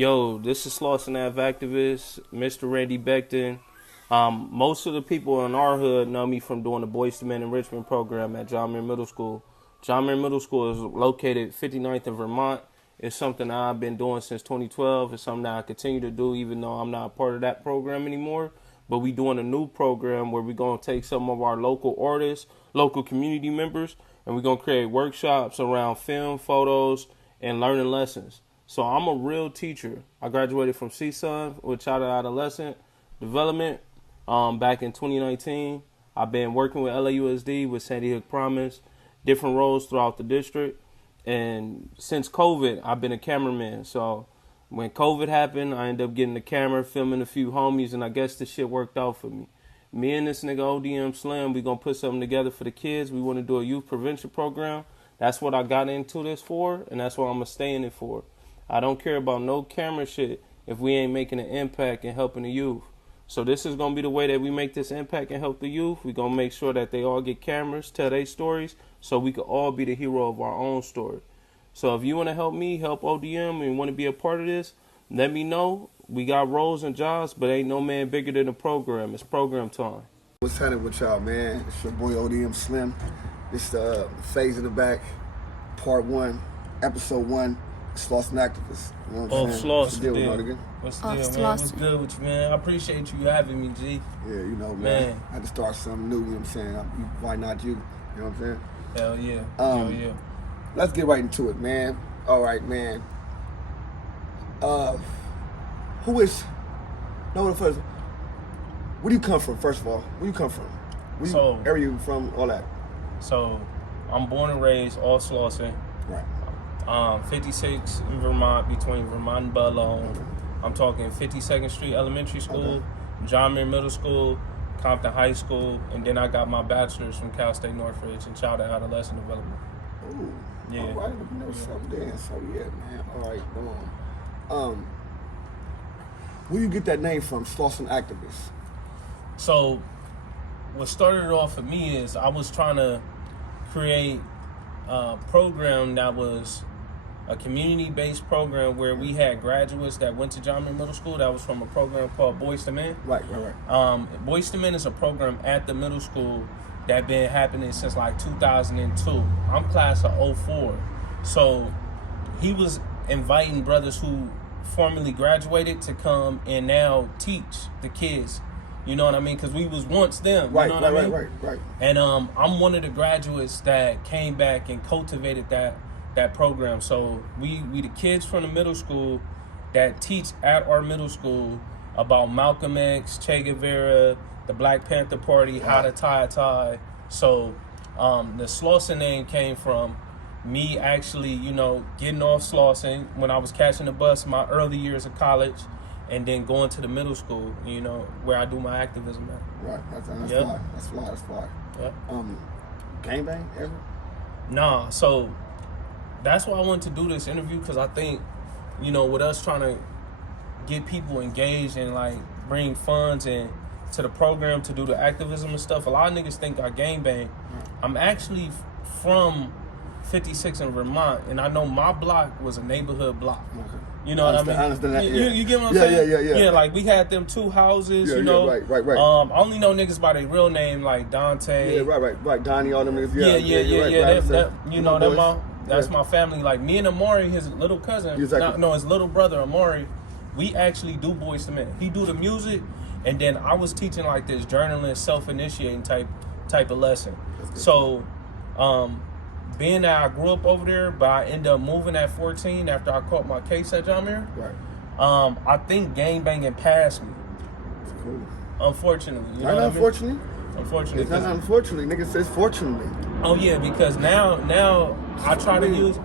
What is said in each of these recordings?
Yo, this is Slauson Ave activist, Mr. Randy Beckton. Most of the people in our hood know me from doing the Boys to Men enrichment program at John Muir Middle School. John Muir Middle School is located 59th in Vermont. It's something that I've been doing since 2012. It's something that I continue to do even though I'm not a part of that program anymore. But we doing a new program where we're going to take some of our local artists, local community members, and we're going to create workshops around film, photos, and learning lessons. So I'm a real teacher. I graduated from CSUN with Child and Adolescent Development back in 2019. I've been working with LAUSD, with Sandy Hook Promise, different roles throughout the district. And since COVID, I've been a cameraman. So when COVID happened, I ended up getting the camera, filming a few homies, and I guess this shit worked out for me. Me and this nigga ODMSLIM, we going to put something together for the kids. We want to do a youth prevention program. That's what I got into this for, and that's what I'm going to stay in it for. I don't care about no camera shit if we ain't making an impact and helping the youth. So this is going to be the way that we make this impact and help the youth. We're going to make sure that they all get cameras, tell their stories, so we can all be the hero of our own story. So if you want to help me, help ODM, and want to be a part of this, let me know. We got roles and jobs, but ain't no man bigger than the program. It's program time. What's happening with y'all, man? It's your boy ODMSLIM. This Phase in the Back, Part 1, Episode 1. Slauson activist. You know what I'm saying? Slauson, deal with Mardigan. What's the deal, man? What's good with you, man? I appreciate you having me, G. Yeah, you know, man. I had to start something new, you know what I'm saying? Why not you? You know what I'm saying? Hell yeah. Hell yeah. Let's get right into it, man. All right, man. Who is... No, first, where do you come from, first of all? Where you come from? Where area you from, all that? So, I'm born and raised all Slauson. Right. 56 in Vermont, between Vermont and Butler. I'm talking 52nd Street Elementary School, John Muir Middle School, Compton High School, and then I got my bachelor's from Cal State Northridge in Child and Adolescent Development. Ooh, yeah. All right, you know something then. So yeah, man. All right, come on. Where you get that name from, Slauson activist? So, what started it off for me is I was trying to create a program that was a community-based program where we had graduates that went to John Muir Middle School. That was from a program called Boys to Men. Right. Boys to Men is a program at the middle school that been happening since like 2002. I'm class of 04. So he was inviting brothers who formerly graduated to come and now teach the kids. You know what I mean? Because we was once them. Right, you know what I mean? Right. And I'm one of the graduates that came back and cultivated that program. So we the kids from the middle school that teach at our middle school about Malcolm X, Che Guevara, the Black Panther Party, how to tie a tie. So the Slauson name came from me actually, getting off Slauson when I was catching the bus in my early years of college, and then going to the middle school, where I do my activism at. Right, that's fly. Yep. Gangbang ever? Nah, so that's why I wanted to do this interview, because I think, with us trying to get people engaged and like bring funds and to the program to do the activism and stuff, a lot of niggas think I gangbang. I'm actually from 56 in Vermont, and I know my block was a neighborhood block. Okay. You know what I mean? I understand that. Yeah. You get what I'm saying? Yeah. Yeah, like we had them two houses, Right. I only know niggas by their real name, like Dante. Yeah, right. Donnie, all them niggas. Yeah. That's my family. Like me and Amari, his little cousin, his little brother Amari, we actually do Boys to Men. He do the music, and then I was teaching like this journaling, self-initiating type of lesson. So, being that I grew up over there, but I ended up moving at 14 after I caught my case at John Muir. Right. I think gangbanging passed me. Cool. Unfortunately. Not unfortunately. Unfortunately. It's not unfortunately. Nigga says fortunately. Oh yeah, because now I try to use.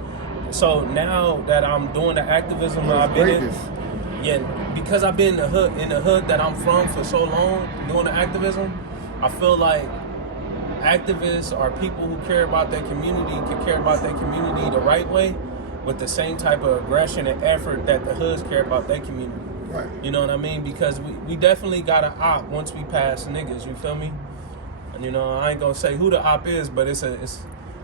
So now that I'm doing the activism, because I've been in the hood that I'm from for so long doing the activism, I feel like activists are people who care about their community, can care about their community the right way, with the same type of aggression and effort that the hoods care about their community. Right. You know what I mean? Because we definitely got an op once we pass niggas, you feel me? And I ain't gonna say who the op is, but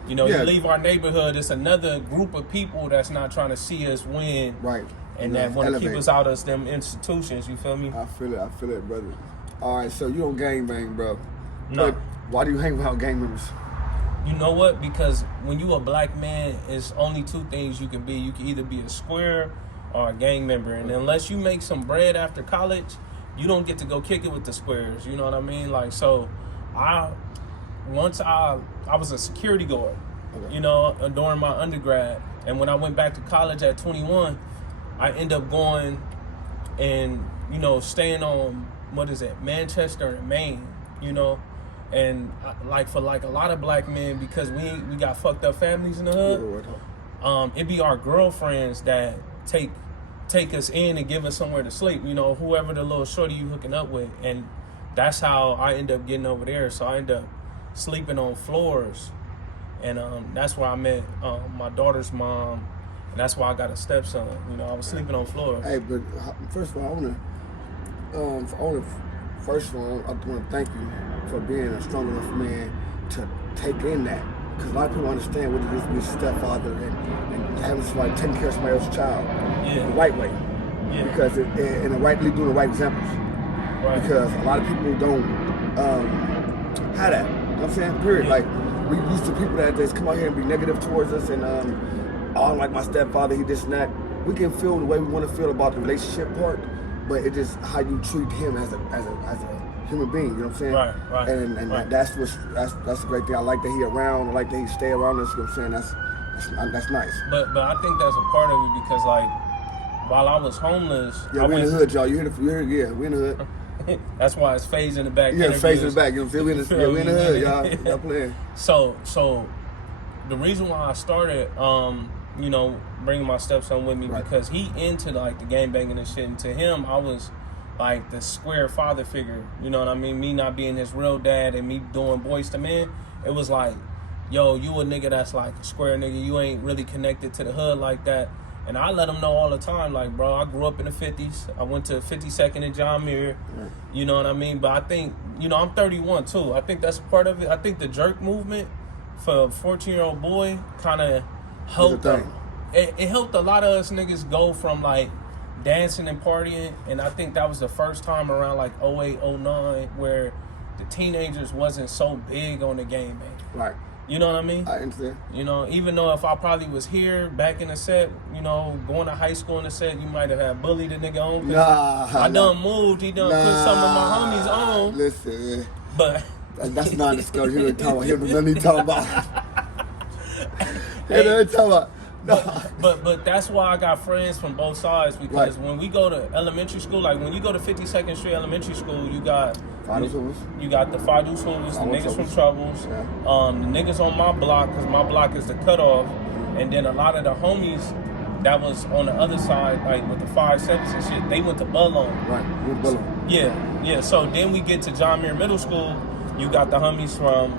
you leave our neighborhood, it's another group of people that's not trying to see us win. Right. and that want to keep us out of them institutions. You feel me? I feel it, brother. All right, so you don't gang bang, bro. No. But why do you hang with gang members? You know what? Because when you a black man, it's only two things you can be. You can either be a square or a gang member. And unless you make some bread after college, you don't get to go kick it with the squares. You know what I mean? Like, so I was a security guard, you know, during my undergrad. And when I went back to college at 21, I ended up going and, you know, staying on, Manchester and Maine, you know. And like for like a lot of black men, because we got fucked up families in the hood, it be our girlfriends that take us in and give us somewhere to sleep, you know, whoever the little shorty you hooking up with. And that's how I end up getting over there. So I end up sleeping on floors, and that's where I met my daughter's mom, and that's why I got a stepson. You know, I was sleeping on floors. Hey, but first of all, I want to thank you for being a strong enough man to take in that, because a lot of people understand what it is to be a stepfather and having somebody taking care of somebody else's child the right way, because doing the right examples, because a lot of people don't have that. You know what I'm saying? Period. Like, we used to people that just come out here and be negative towards us, and I don't like my stepfather, he this and that. We can feel the way we want to feel about the relationship part, but it's just how you treat him as a human being, you know what I'm saying? Right. And that's the great thing. I like that he around. I like that he stay around us. You know what I'm saying? That's nice. But I think that's a part of it, because like while I was homeless, we in the hood, y'all. You hear? Yeah, we in the hood. That's why it's phase in the back. Yeah, phase in the back. You know what I'm saying? We in the hood, y'all. Y'all playing. So the reason why I started, you know, bringing my stepson with me, because he into like the gang banging and shit, and to him I was like the square father figure, you know what I mean? Me not being his real dad and me doing boys to men, it was like, yo, you a nigga that's like a square nigga, you ain't really connected to the hood like that. And I let him know all the time, like, bro, I grew up in the 50s. I went to 52nd and John Muir, you know what I mean? But I think, you know, I'm 31 too. I think that's part of it. I think the jerk movement for a 14-year-old boy kind of helped them. It helped a lot of us niggas go from like dancing and partying, and I think that was the first time around like 08, 09 where the teenagers wasn't so big on the game, man. Right. You know what I mean? I understand. You know, even though if I probably was here back in the set, you know, going to high school in the set, you might have had bullied a nigga on. I done moved. He done put some of my homies on. Listen, man. But that's not the story. He talking about. He don't talk about. He don't talk about. But that's why I got friends from both sides, because when we go to elementary school, like when you go to 52nd Street Elementary School, you got the Fadus Hoovers, the niggas from Troubles, the niggas on my block, because my block is the cutoff, and then a lot of the homies that was on the other side, like with the 5-7s and shit, they went to Bullone. Right, with Bullone. Yeah. So then we get to John Muir Middle School, you got the homies from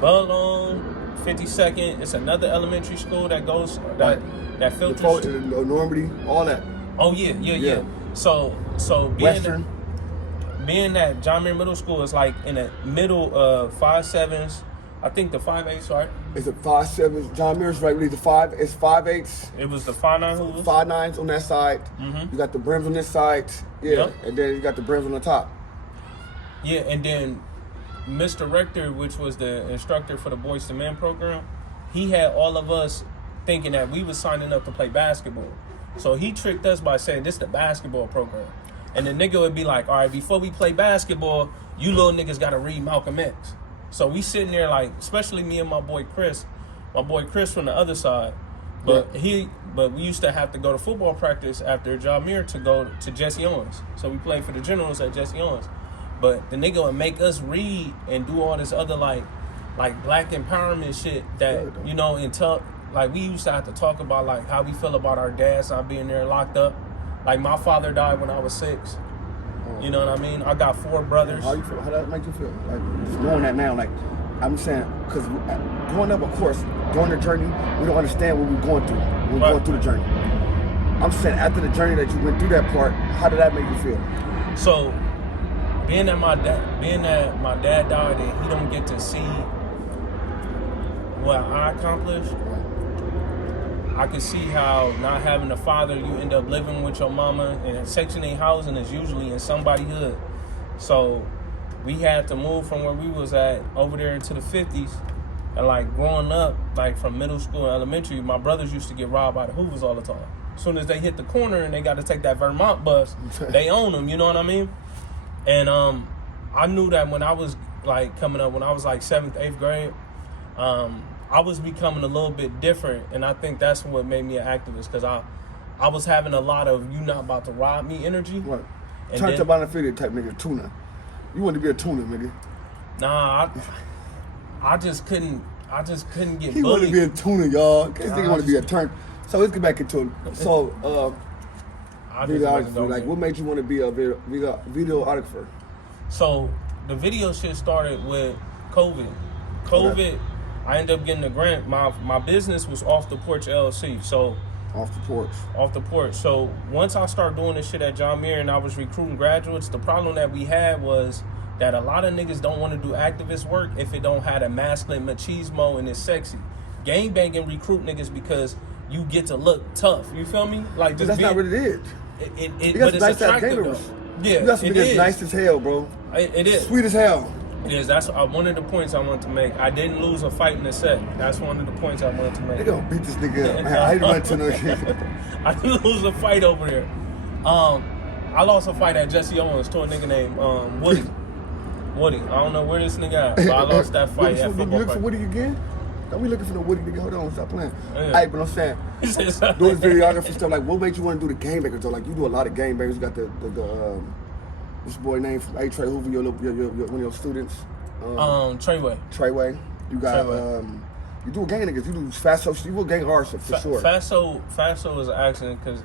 Bullone, 52nd, it's another elementary school that goes that filters Normandy, all that. Oh yeah. So being that John Muir Middle School is like in the middle of 5-7s, I think the 5-8s, right? It's a 5-7s. John Muir's right. It's 5-8s. It was the 5-9 Hoovers. 5-9s on that side. Mm-hmm. You got the brims on this side. Yeah, and then you got the brims on the top. Yeah, and then Mr. Rector, which was the instructor for the Boys to Men program, he had all of us thinking that we was signing up to play basketball. So he tricked us by saying, this is the basketball program. And the nigga would be like, all right, before we play basketball, you little niggas got to read Malcolm X. So we sitting there like, especially me and my boy Chris from the other side. But we used to have to go to football practice after John Muir to go to Jesse Owens. So we played for the Generals at Jesse Owens. But the nigga would make us read and do all this other like black empowerment shit that, you know, until like we used to have to talk about like how we feel about our dads not being there locked up. Like my father died when I was 6. You know what I mean? I got 4 brothers. How you feel? How that make you feel? Like just knowing that now, like I'm saying, because growing up, of course, during the journey, we don't understand what we're going through. We're going through the journey. I'm saying after the journey that you went through that part, how did that make you feel? So being that my dad died and he don't get to see what I accomplished, I could see how not having a father, you end up living with your mama, and Section 8 housing is usually in somebody's hood. So we had to move from where we was at over there into the 50s. And like growing up, like from middle school and elementary, my brothers used to get robbed by the Hoovers all the time. As soon as they hit the corner and they got to take that Vermont bus, they own them, you know what I mean? And I knew that when I was like coming up, when I was like 7th, 8th grade, I was becoming a little bit different. And I think that's what made me an activist, because I was having a lot of "you not about to rob me" energy. What? Turned up on the video type nigga, tuna. You want to be a tuna, nigga. Nah, I just couldn't get He bullied. want to be a tuna, y'all. This nigga want to be a turn. So let's get back into it. So, videographer, like, what made you want to be a videographer? So the video shit started with COVID. Okay. I ended up getting a grant. My business was Off the Porch LLC. So Off the porch. So once I started doing this shit at John Muir and I was recruiting graduates, the problem that we had was that a lot of niggas don't want to do activist work if it don't have a masculine machismo and it's sexy. Gangbanging recruit niggas because you get to look tough. You feel me? Like, But that's not what it is. But it's attractive though. Yeah, you got some niggas nice as hell, bro. It is. Sweet as hell. It is. That's one of the points I wanted to make. I didn't lose a fight in the set. That's one of the points I wanted to make. They gonna beat this nigga up, man. I ain't run to no shit. I didn't lose a fight over there. I lost a fight at Jesse Owens to a nigga named Woody. I don't know where this nigga at, but I lost that fight at football. You look for Woody again? Don't we looking for the Woody nigga? Hold on, stop playing. Yeah. Hey, but I'm saying, doing this videography stuff, like, what made you want to do the gangbangers though? Like, you do a lot of gangbangers. You got the this boy named from A. Trey Hoover, your one of your students. Treyway. You got you do a gang niggas. You do Fatso. You do a gang arson for sure. Fatso was an accident because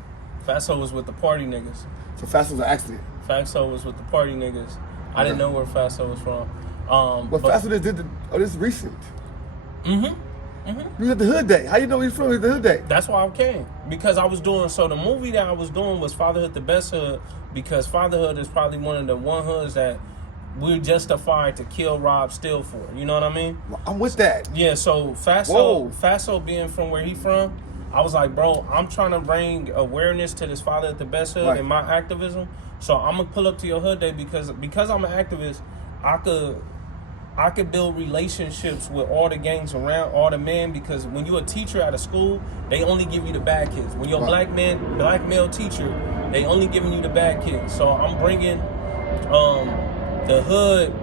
Fatso was with the party niggas. So Fatso was an accident. Fatso was with the party niggas. Okay. I didn't know where Fatso was from. But Fatso just did this is recent. Mm-hmm. You was at the Hood Day. How you know he's from the Hood Day? That's why I came. Because I was doing, so the movie that I was doing was Fatherhood the Best Hood, because fatherhood is probably one of the one hoods that we're justified to kill, rob, steal for. You know what I mean? I'm with that. Yeah, so Fatso being from where he from, I was like, bro, I'm trying to bring awareness to this Fatherhood the Best Hood in my activism. So I'm going to pull up to your Hood Day because I'm an activist, I could build relationships with all the gangs around, all the men, because when you're a teacher at a school, they only give you the bad kids. When you're a black male teacher, they only giving you the bad kids. So I'm bringing the hood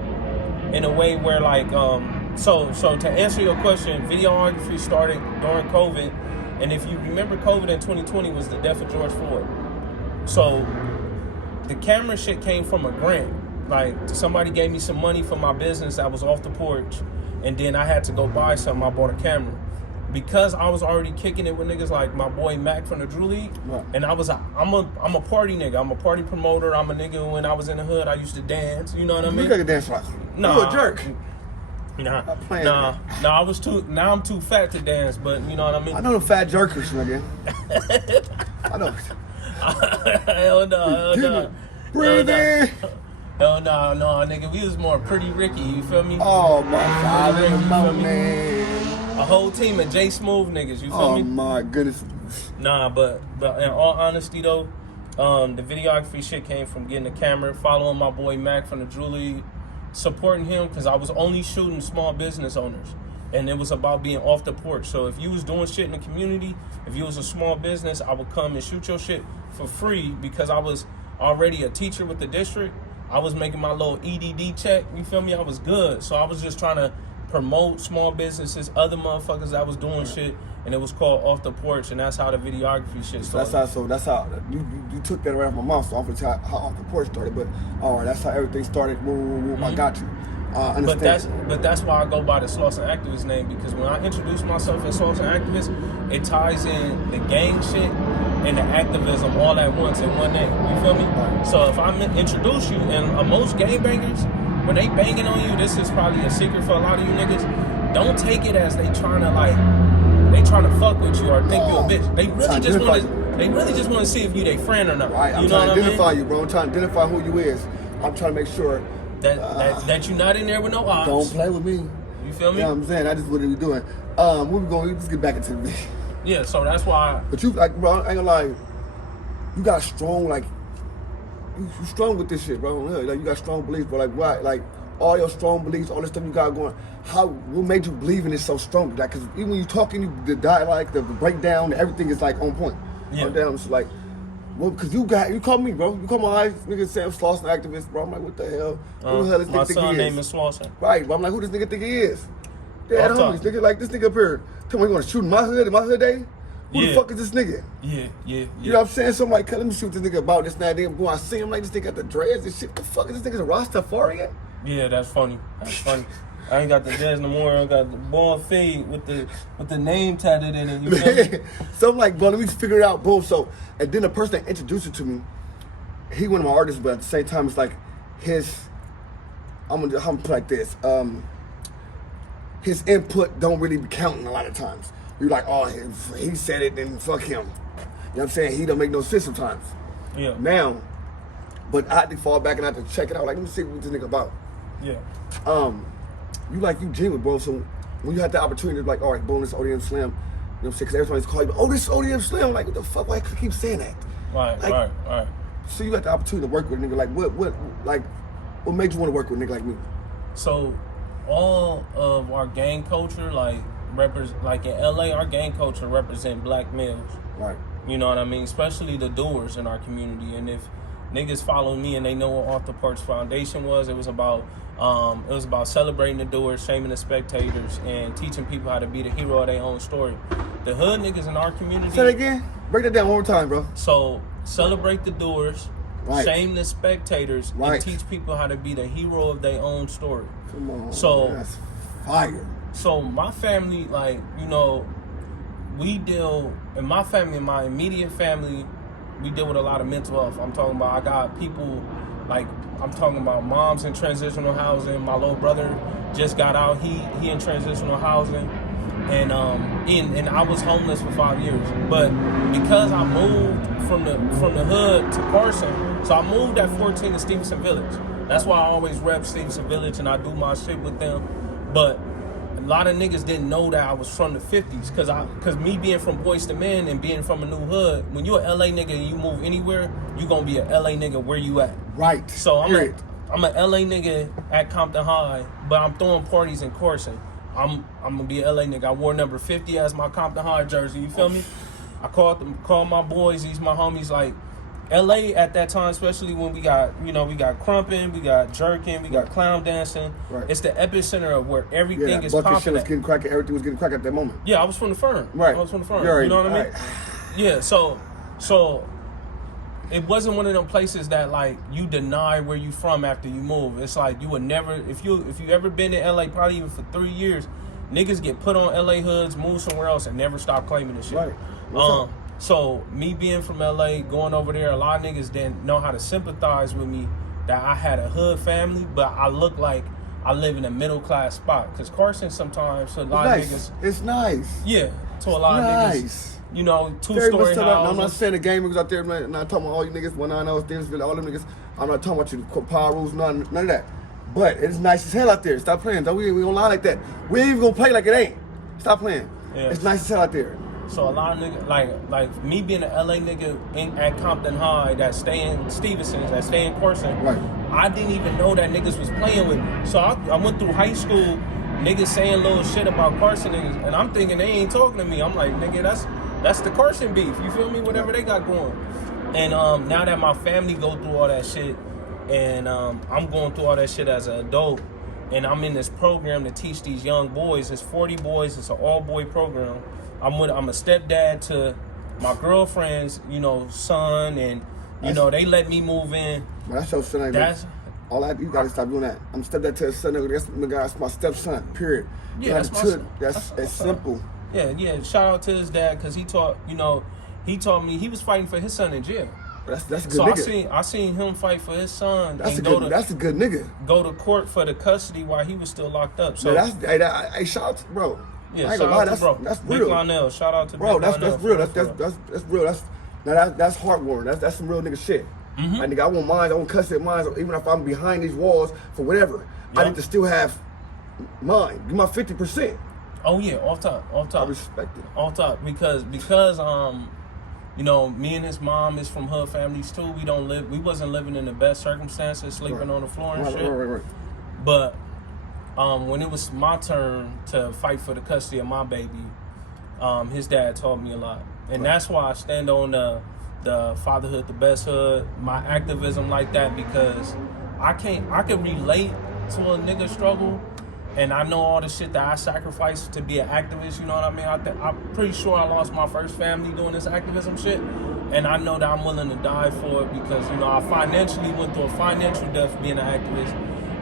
in a way where, like, so to answer your question, videography started during COVID, and if you remember, COVID in 2020 was the death of George Floyd. So the camera shit came from a grant. Like, somebody gave me some money for my business that was Off the Porch, and then I had to go buy something. I bought a camera. Because I was already kicking it with niggas like my boy Mac from the Drew League, and I'm a party nigga. I'm a party promoter. I'm a nigga when I was in the hood, I used to dance. You know what I mean? You gotta dance like nah, you a jerk. Nah, I'm too fat to dance, but you know what I mean? I know the fat jerkers, nigga. I know. Hell no. Breathe in. No, nigga, we was more Pretty Ricky, you feel me? Oh, my father, my man. A whole team of J Smooth niggas, you feel me? Oh, my goodness. Nah, but in all honesty, though, the videography shit came from getting a camera, following my boy Mac from the Drew League, supporting him, because I was only shooting small business owners. And it was about being off the porch. So if you was doing shit in the community, if you was a small business, I would come and shoot your shit for free because I was already a teacher with the district. I was making my little EDD check, you feel me? I was good. So I was just trying to promote small businesses, other motherfuckers that was doing shit, and it was called Off the Porch, and that's how the videography shit started. That's how you took that right from my mouth, so I'm gonna tell you how Off the Porch started, but all right, that's how everything started. I got you. Understand. But that's why I go by the Slauson Activist name, because when I introduce myself as Slauson Activist, it ties in the gang shit and the activism all at once in one name. You feel me? So if I introduce you, and most gangbangers, when they banging on you, this is probably a secret for a lot of you niggas, don't take it as they trying to fuck with you or think you a bitch. They really just want to see if you their friend or not. Right, I'm trying to identify you, bro. I'm trying to identify who you is. I'm trying to make sure that you're not in there with no ops. Don't play with me. You feel me? You know what I'm saying? I just what we doing. Where we going? Let's get back into the video. Yeah, so that's why. But you like, bro, I ain't gonna lie, you got strong, like, you strong with this shit, bro. Like, you got strong beliefs, bro. Like, why? Like, all your strong beliefs, all this stuff you got going. What made you believe in it so strong? Like, cause even when you talking, the dialect, the breakdown, everything is like on point. Yeah. On down, it's like, well, cause you call me, bro. You call my eyes, nigga, Sam Slauson activist, bro. I'm like, what the hell? Who the hell this nigga think he is? My son name is Slauson. Right, but I'm like, who this nigga think he is? Dead homies, nigga. Like, this nigga up here, tell me you gonna shoot in my hood day? Who the fuck is this nigga? Yeah. You know what I'm saying? Somebody, let me shoot this nigga about this, that, then go I see him like this nigga got the dreads and shit. The fuck is this nigga, a Rastafarian? Yeah, that's funny. That's funny. I ain't got the dreads no more. I got the bald fade with the name tatted in it. You feel me? So I'm like, bro, let me figure it out, boom. So, and then the person that introduced it to me, he one of my artists, but at the same time, it's like I'm gonna put it like this. His input don't really be counting a lot of times. You're like, oh, he said it, then fuck him. You know what I'm saying? He don't make no sense sometimes. Yeah. Now, but I had to fall back and I had to check it out. Like, let me see what this nigga about. Yeah. You genuine, bro. So when you had the opportunity to be like, all right, boom, this ODMSLIM. You know what I'm saying? Because everybody's calling you, oh, this ODMSLIM. I'm like, what the fuck? Why I keep saying that? Right, like, right. So you got the opportunity to work with a nigga. Like, what made you want to work with a nigga like me? So all of our gang culture, like in LA, our gang culture represent black males. Right. You know what I mean? Especially the doers in our community. And if niggas follow me and they know what Off the Porch Foundation was, it was about celebrating the doers, shaming the spectators, and teaching people how to be the hero of their own story. The hood niggas in our community. Say that again. Break that down one more time, bro. So celebrate the doers, right, shame the spectators, right, and teach people how to be the hero of their own story. Come on. So that's fire. So my family, like, you know, we deal in my family, in my immediate family, we deal with a lot of mental health. I'm talking about, I got people, like, I'm talking about moms in transitional housing. My little brother just got out. He in transitional housing. And I was homeless for 5 years. But because I moved from the hood to Carson, so I moved at 14 to Stevenson Village. That's why I always rep Stevenson Village and I do my shit with them. But a lot of niggas didn't know that I was from the 50s, cause me being from Boys to Men and being from a new hood, when you a LA nigga and you move anywhere, you gonna be a LA nigga where you at. Right. So I'm a LA nigga at Compton High, but I'm throwing parties in Carson. I'm gonna be a LA nigga. I wore number 50 as my Compton High jersey. You feel me? I called my boys, these my homies, like, LA at that time, especially when we got crumping, we got jerking, we got clown dancing. Right. It's the epicenter of where everything is popping. Shit was getting cracked, everything was getting cracked at that moment. Yeah, I was from the firm. Right. I was from the firm. You know what I mean? Yeah, so it wasn't one of them places that, like, you deny where you from after you move. It's like you would never, if you ever been in LA, probably even for 3 years, niggas get put on LA hoods, move somewhere else, and never stop claiming this shit. Right. So me being from LA, going over there, a lot of niggas didn't know how to sympathize with me that I had a hood family, but I look like I live in a middle class spot. Cause Carson sometimes, so a lot of niggas. It's nice. Yeah, to a lot of niggas. You know, two-story houses. I'm not saying the gamers out there, man. I'm not talking about all you niggas, 190, Stevenson, all them niggas. I'm not talking about you, power rules, none of that. But it's nice as hell out there. Stop playing. We gonna lie like that. We ain't even gonna play like it ain't. Stop playing. Yeah. It's nice as hell out there. So a lot of niggas, like me being an LA nigga at Compton High that stay in Stevenson's, that stay in Carson, right, I didn't even know that niggas was playing with me. So I went through high school, niggas saying little shit about Carson niggas, and I'm thinking they ain't talking to me. I'm like, nigga, that's the Carson beef. You feel me? Whatever they got going. And now that my family go through all that shit, and I'm going through all that shit as an adult, and I'm in this program to teach these young boys. It's 40 boys. It's an all-boy program. I'm a stepdad to my girlfriend's, son, and they let me move in. Well, that's your son. You gotta stop doing that. I'm stepdad to his son. That's my stepson. Period. Yeah, that's simple. Yeah. Shout out to his dad, because he taught me he was fighting for his son in jail. That's a good nigga. I seen him fight for his son. That's a good nigga. Go to court for the custody while he was still locked up. So hey, shout out to bro. Yeah, shout out to bro. That's real. Big Lionel, shout out to bro. Big That's real. That's real. That's heartwarming. That's some real nigga shit. Mm-hmm. Like, nigga, I want mine. I want custody of mine. Even if I'm behind these walls for whatever, I need to still have mine. Give my 50%. Oh yeah, off top. I respect it. Off top because you know, me and his mom is from hood families too. We wasn't living in the best circumstances, sleeping on the floor and shit. Right. But when it was my turn to fight for the custody of my baby, his dad taught me a lot, and that's why I stand on the fatherhood, the best hood, my activism like that, because I can relate to a nigga struggle, and I know all the shit that I sacrificed to be an activist. You know what I mean? I'm pretty sure I lost my first family doing this activism shit, and I know that I'm willing to die for it because, you know, I financially went through a financial death being an activist,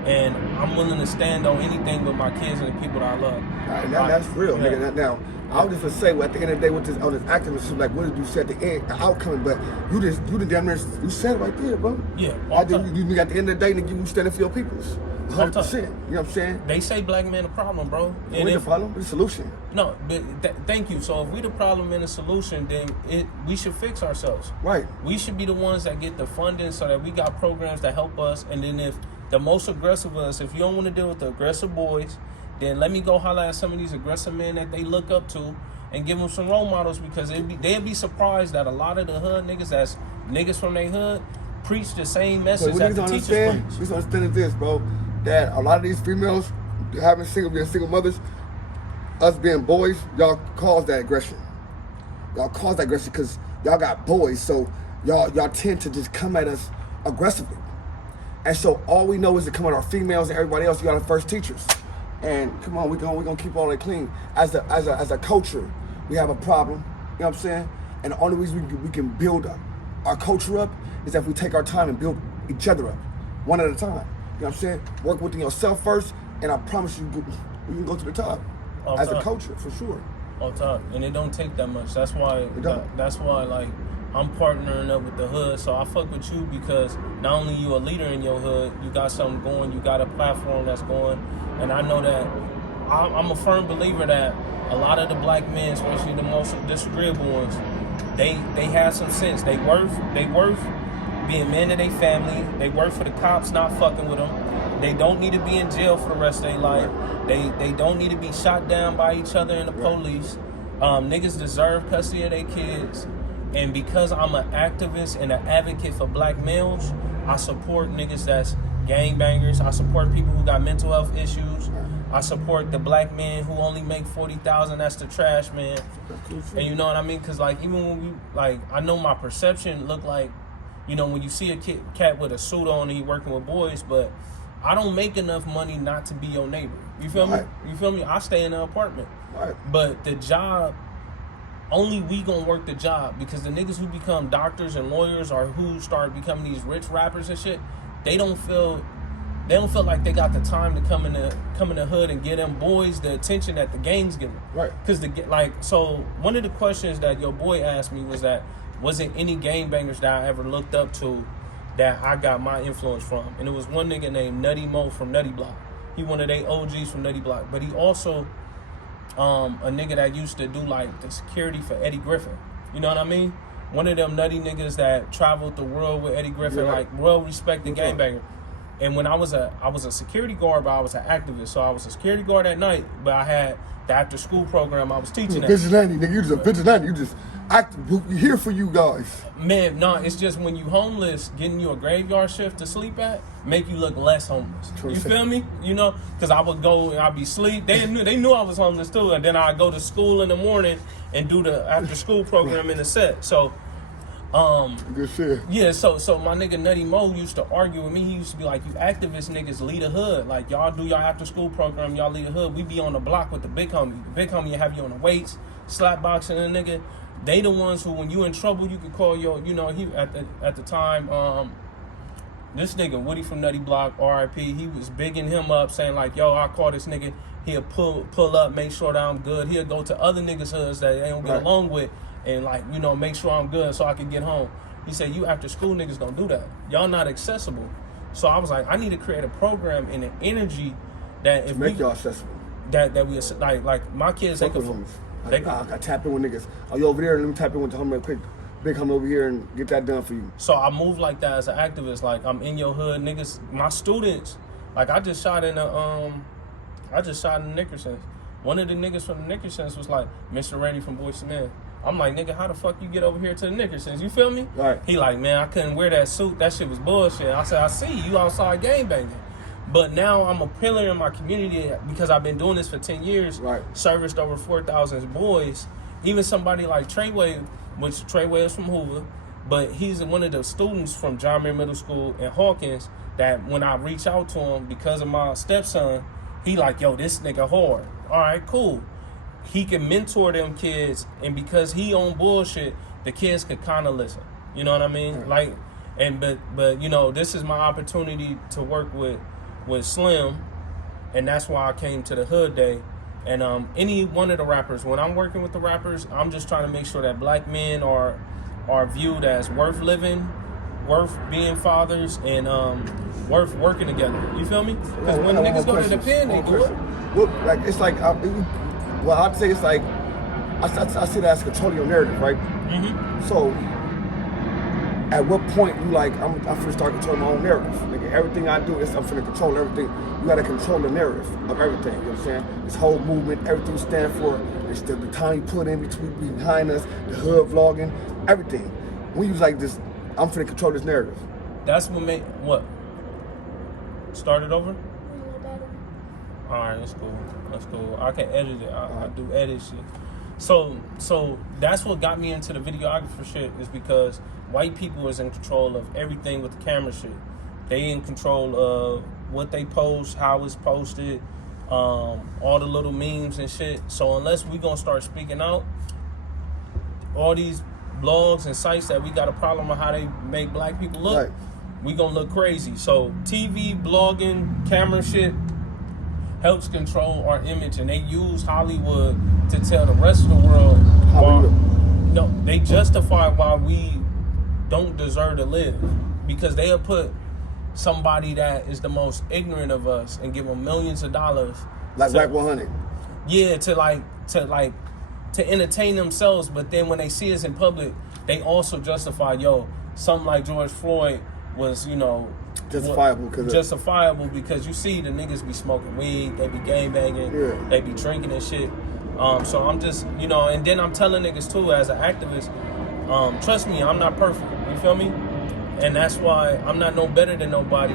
and I'm willing to stand on anything with my kids and the people that I love. Right, that's real, nigga. Now, I was just gonna say, at the end of the day, with this activist, like, what did you say at the end, the outcome? But you damn near, you said it right there, bro. Yeah. You at the end of the day, nigga, you standing for your peoples. 100%. You know what I'm saying? They say black men the problem, bro. We the problem, we the solution. No, but thank you. So if we the problem and the solution, then we should fix ourselves. Right. We should be the ones that get the funding so that we got programs that help us. And then if the most aggressive of us, if you don't want to deal with the aggressive boys, then let me go holler at some of these aggressive men that they look up to and give them some role models, because they'd be surprised that a lot of the hood niggas that's niggas from their hood preach the same message that the teachers preach. We don't understand this, bro, that a lot of these females being single mothers, us being boys, y'all cause that aggression. Y'all cause that aggression because y'all got boys, so y'all tend to just come at us aggressively. And so all we know is to come at our females and everybody else. You got our first teachers. And come on, we're gonna keep all that clean. As a culture, we have a problem. You know what I'm saying? And the only reason we can build our culture up is if we take our time and build each other up, one at a time. You know what I'm saying? Work within yourself first, and I promise you, we can go to the top as a culture for sure. On top, and it don't take that much. That's why. Like, I'm partnering up with the hood, so I fuck with you because not only you a leader in your hood, you got something going, you got a platform that's going, and I know that I'm a firm believer that a lot of the black men, especially the most disagreeable ones, they have some sense. They worth being men of their family. They work for the cops not fucking with them. They don't need to be in jail for the rest of their life. They don't need to be shot down by each other and the police. Niggas deserve custody of their kids. And because I'm an activist and an advocate for black males, I support niggas that's gangbangers. I support people who got mental health issues. I support the black men who only make $40,000. That's the trash man. And you know what I mean? Because, like, even when we, like, I know my perception look like, you know, when you see a cat with a suit on and he working with boys, but I don't make enough money not to be your neighbor. You feel me? You feel me? I stay in an apartment. Right. But the job, only we gonna work the job, because the niggas who become doctors and lawyers or who start becoming these rich rappers and shit, they don't feel like they got the time to come in the hood and get them boys the attention that the gangs give them. Right. Because so one of the questions that your boy asked me was that, was it any gangbangers that I ever looked up to that I got my influence from? And it was one nigga named Nutty Mo from Nutty Block. He one of they OGs from Nutty Block, but he also a nigga that used to do like the security for Eddie Griffin. You know what I mean? One of them nutty niggas that traveled the world with Eddie Griffin, like well respected gangbanger. And when I was a security guard, but I was an activist. So I was a security guard at night, but I had the after school program I was teaching at. Vigilante, nigga, you just a vigilante. You just we here for you guys. Man, no, it's just when you homeless, getting you a graveyard shift to sleep at make you look less homeless. You feel me? You know, because I would go and I'd be asleep. They knew I was homeless too, and then I'd go to school in the morning and do the after school program in the set. So, good shit. Yeah, so my nigga Nutty Mo used to argue with me. He used to be like, you activist niggas lead a hood. Like, y'all do y'all after school program, y'all lead a hood. We be on the block with the big homie. The big homie have you on the weights, slap boxing a nigga. They the ones who, when you in trouble, you can call your, you know, he at the time, this nigga Woody from Nutty Block, R.I.P. He was bigging him up, saying like, yo, I call this nigga. He'll pull up, make sure that I'm good. He'll go to other niggas' hoods that they don't get along with, and like, you know, make sure I'm good so I can get home. He said, you after school niggas don't do that. Y'all not accessible. So I was like, I need to create a program and an energy that if make y'all accessible. That we like my kids, they can. I tap in with niggas. Oh, you over there? Let me tap in with the homie real quick. Big come over here and get that done for you. So I move like that as an activist. Like, I'm in your hood, niggas. My students, like I just shot in Nickerson, One of the niggas from the Nickersons was like, Mr. Randy from Boyz II Men. I'm like, nigga, how the fuck you get over here to the Nickersons? You feel me? Right. He like, man, I couldn't wear that suit. That shit was bullshit. I said, I see you outside gangbanging. But now I'm a pillar in my community because I've been doing this for 10 years. Right. Serviced over 4,000 boys. Even somebody like Treyway, which Treyway is from Hoover, but he's one of the students from John Muir Middle School in Hawkins that when I reach out to him because of my stepson, he like, yo, this nigga hard. All right, cool. He can mentor them kids, and because he on bullshit, the kids could kind of listen. You know what I mean? Right. Like, and but you know, this is my opportunity to work with Slim, and that's why I came to the Hood Day. And any one of the rappers, when I'm working with the rappers, I'm just trying to make sure that black men are viewed as worth living, worth being fathers, and worth working together. You feel me? Because when niggas go to the pen, they do it. Well, like it's like, well, I'd say it's like, I see that as controlling your narrative, right? Mm-hmm. So, at what point you like, I'm finna start controlling my own narrative. Like everything I do is I'm finna control everything. You gotta control the narrative of everything, you know what I'm saying? This whole movement, everything we stand for, it's the time you put in between behind us, the hood vlogging, everything. When you like this, I'm finna control this narrative. That's what made, what? Start it over? Alright, that's cool. That's cool. I can edit it. I do edit shit. So that's what got me into the videographer shit, is because white people is in control of everything with the camera shit. They in control of what they post, how it's posted, all the little memes and shit. So unless we gonna start speaking out, all these blogs and sites that we got a problem with how they make black people look, Right. we gonna look crazy. So TV, blogging, camera shit helps control our image, and they use Hollywood to tell the rest of the world no, they justify why we don't deserve to live, because they'll put somebody that is the most ignorant of us and give them millions of dollars, Like Black 100. yeah, to entertain themselves. But then when they see us in public, they also justify, yo, something like George Floyd was, you know, justifiable because you see the niggas be smoking weed, they be gangbanging, they be drinking and shit. So I'm just, you know, and then I'm telling niggas too, as an activist, trust me, I'm not perfect. You feel me? And that's why I'm not no better than nobody.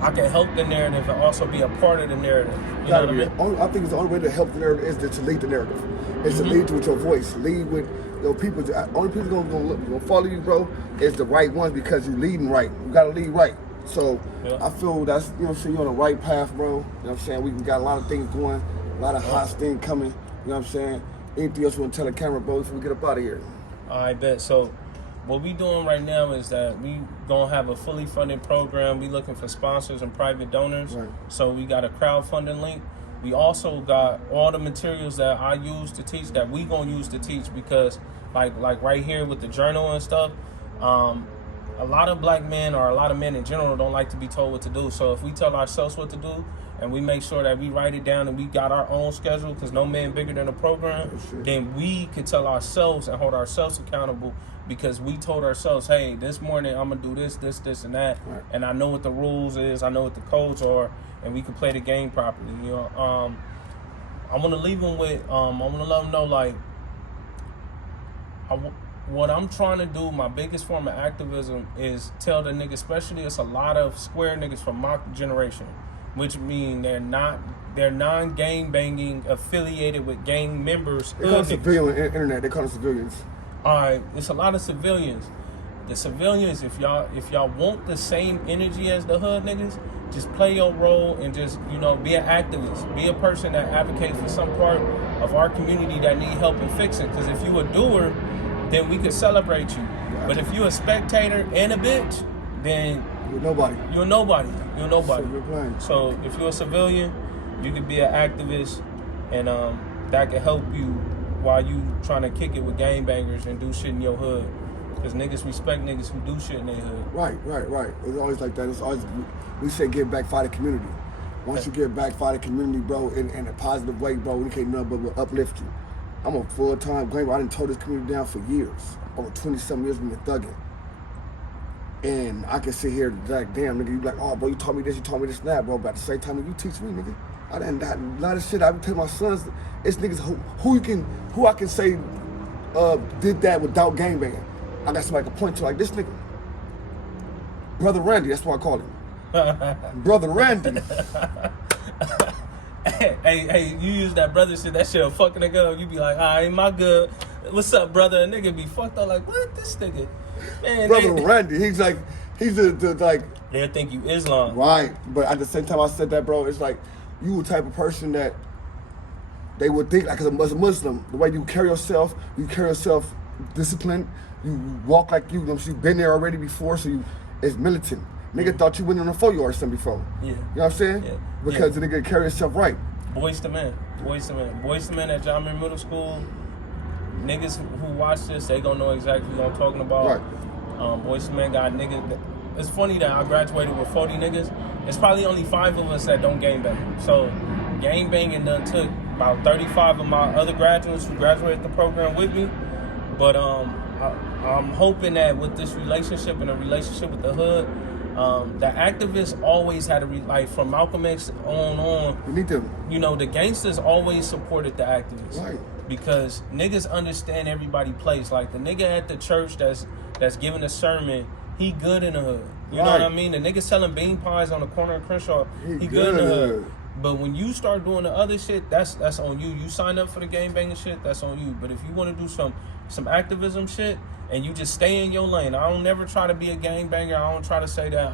I can help the narrative and also be a part of the narrative. You know what I mean? I think it's the only way to help the narrative is to lead the narrative. It's to lead with your voice. Lead with your people. Only people gonna follow you, bro, is the right ones, because you're leading right. You gotta lead right. So I feel that's, you know what I'm saying, you're on the right path, bro. You know what I'm saying? We got a lot of things going, a lot of hot things coming. You know what I'm saying? Anything else you want to tell the camera, bro, before we get up out of here? I bet. So what we doing right now is that we gonna have a fully funded program. We looking for sponsors and private donors. Right. So we got a crowdfunding link. We also got all the materials that I use to teach, that we gonna use to teach, because like right here with the journal and stuff, a lot of black men, or a lot of men in general, don't like to be told what to do. So if we tell ourselves what to do, and we make sure that we write it down and we got our own schedule, because no man bigger than the program, then we can tell ourselves and hold ourselves accountable, because we told ourselves, hey, this morning I'm gonna do this, and that, and I know what the rules is, I know what the codes are, and we can play the game properly. You know, I want to leave them with, I want to let them know, like, what I'm trying to do, my biggest form of activism, is tell the niggas, especially it's a lot of square niggas from my generation, which mean they're non-gang banging, affiliated with gang members. They call them civilian internet. They call them civilians. All right, it's a lot of civilians. The civilians, if y'all want the same energy as the hood niggas, just play your role and just, you know, be an activist. Be a person that advocates for some part of our community that need help in fixing. Because if you a doer, then we could celebrate you. But if you a spectator and a bitch, then you're nobody. You're nobody. You're nobody. So if you're a civilian, you could be an activist, and that can help you while you trying to kick it with gangbangers and do shit in your hood. Because niggas respect niggas who do shit in their hood. Right. It's always like that. It's always, we say give back, fight the community. Once you give back, fight the community, bro, in a positive way, bro, we can't nothing but uplift you. I'm a full-time gangster. I done tore this community down for years. Over 20-something years been thugging. And I can sit here like, damn, nigga, you like, oh, bro, you taught me this and that, bro. But at the same time, you teach me, nigga. I done got a lot of shit. I be telling my sons, it's niggas who I can say did that without gangbanging. I got somebody I can point to like this nigga. Brother Randy, that's what I call him. Brother Randy. Hey, you use that brother shit, that shit will fuck a nigga up. You be like, alright, my good. What's up, brother? A nigga be fucked up like, what? This nigga? Man, Brother Randy, he's like, they'll think you Islam. Right, but at the same time I said that, bro, it's like, you the type of person that they would think, like as a Muslim, the way you carry yourself disciplined, you walk like you've been there already before, so it's militant. Nigga thought you went on a 4-yard or something before. Yeah. You know what I'm saying? Yeah. Because the nigga carry himself right. Boys to men at John Muir Middle School. Niggas who watch this, they gonna know exactly what I'm talking about. Right. Boys to men got niggas. It's funny that I graduated with 40 niggas. It's probably only 5 of us that don't gangbang. So gangbanging done took about 35 of my other graduates who graduated the program with me. But I'm hoping that with this relationship and a relationship with the hood, the activists always had like from Malcolm X on. We need them. You know, the gangsters always supported the activists. Right. Because niggas understand everybody's place. Like the nigga at the church that's giving a sermon, he good in the hood. You know what I mean? The nigga selling bean pies on the corner of Crenshaw, he good in the hood. But when you start doing the other shit, that's on you. You sign up for the gangbanging shit, that's on you. But if you want to do some activism shit and you just stay in your lane, I don't never try to be a gangbanger. I don't try to say that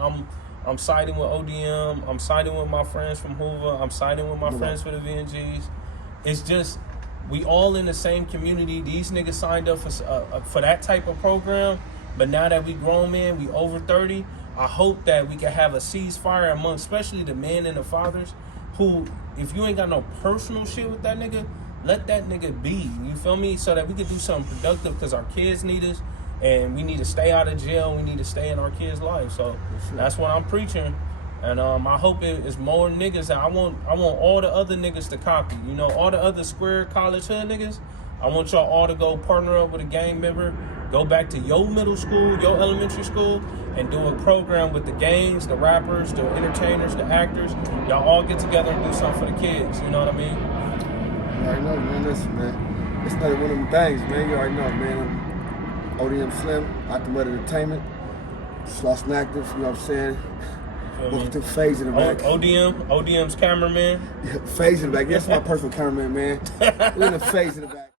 I'm siding with ODM. I'm siding with my friends from Hoover. I'm siding with my friends for the VNGs. It's just we all in the same community. These niggas signed up for that type of program. But now that we grown men, we over 30, I hope that we can have a ceasefire among especially the men and the fathers who, if you ain't got no personal shit with that nigga, let that nigga be. You feel me? So that we can do something productive because our kids need us and we need to stay out of jail. We need to stay in our kids' lives. So that's what I'm preaching. And I hope it's more niggas. I want all the other niggas to copy. You know, all the other square college hood niggas. I want y'all all to go partner up with a gang member, go back to your middle school, your elementary school, and do a program with the gangs, the rappers, the entertainers, the actors. Y'all all get together and do something for the kids. You know what I mean? You already know, man. Listen, man. It's not one of them things, man. You already know, man. ODMSLIM, Out the Mud Entertainment, Sloss Active, you know what I'm saying? Welcome to Phase in the back. ODM's cameraman. Phase in the back. That's my personal cameraman, man. We're in the Phase in the back.